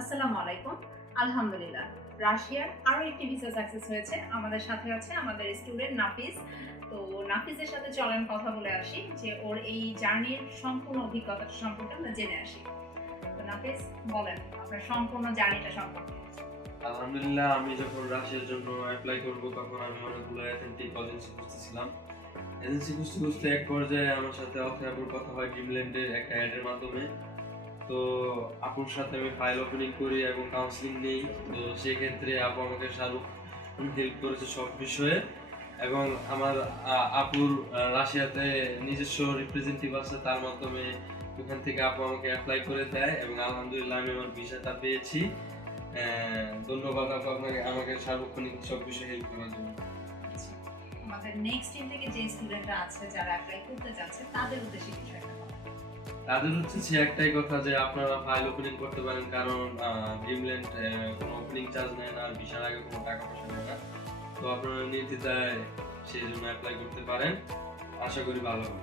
আসসালামু আলাইকুম। আলহামদুলিল্লাহ, রাশিয়ার আরও একটি ভিসা সাকসেস হয়েছে। আমাদের সাথে আছে আমাদের স্টুডেন্ট নাফিস। তো নাফিসের সাথে চলেন কথা বলে আসি যে ওর এই জার্নির সম্পূর্ণ অভিজ্ঞতা সম্পর্কে আমরা জেনে আসি। তো নাফিস, বলেন আপনার সম্পূর্ণ জার্নিটা সম্পর্কে। আলহামদুলিল্লাহ, আমি যখন রাশিয়ার জন্য অ্যাপ্লাই করব তখন আমি অনেকগুলো এজেন্সি খুঁজতেছিলাম। এজেন্সি খুঁজতে খুঁজতে এক পর্যায়ে আমার সাথে অথই আপুর কথা হয় ড্রিমল্যান্ডের একটা অ্যাডের মাধ্যমে। তো আপুর সাথে আমি ফাইল ওপেনিং করি এবং কাউন্সিলিং নেই। তো সেক্ষেত্রে আপু আমাকে হেল্প করেছে সব বিষয়ে। এবং আমার আপুর রাশিয়াতে নিজস্ব রিপ্রেজেন্টেটিভ আছে, তার মাধ্যমে ওখান থেকে আপু আমাকে অ্যাপ্লাই করে দেয় এবং আলহামদুলিল্লাহ আমি আমার ভিসাটা পেয়েছি। ধন্যবাদ আপু আপনাকে আমাকে সার্বক্ষণিক সব বিষয়ে হেল্প করার জন্য। আচ্ছা, আমাদের নেক্সট টিম থেকে যে স্টুডেন্টরা আছে যারা অ্যাপ্লাই করতে যাচ্ছে তাদের উদ্দেশ্যে কিছু একটা বলো। তাদের হচ্ছে সে একটাই কথা যে আপনারা ফাইল ওপেনিং করতে পারেন, কারণ ড্রিমল্যান্ড কোনো ওপেনিং চার্জ নেয় না, আর ভিসার আগে কোনো টাকা পয়সা নেয় না। তো আপনারা নির্দ্বিধায় সেই জন্য অ্যাপ্লাই করতে পারেন, আশা করি ভালো হবে।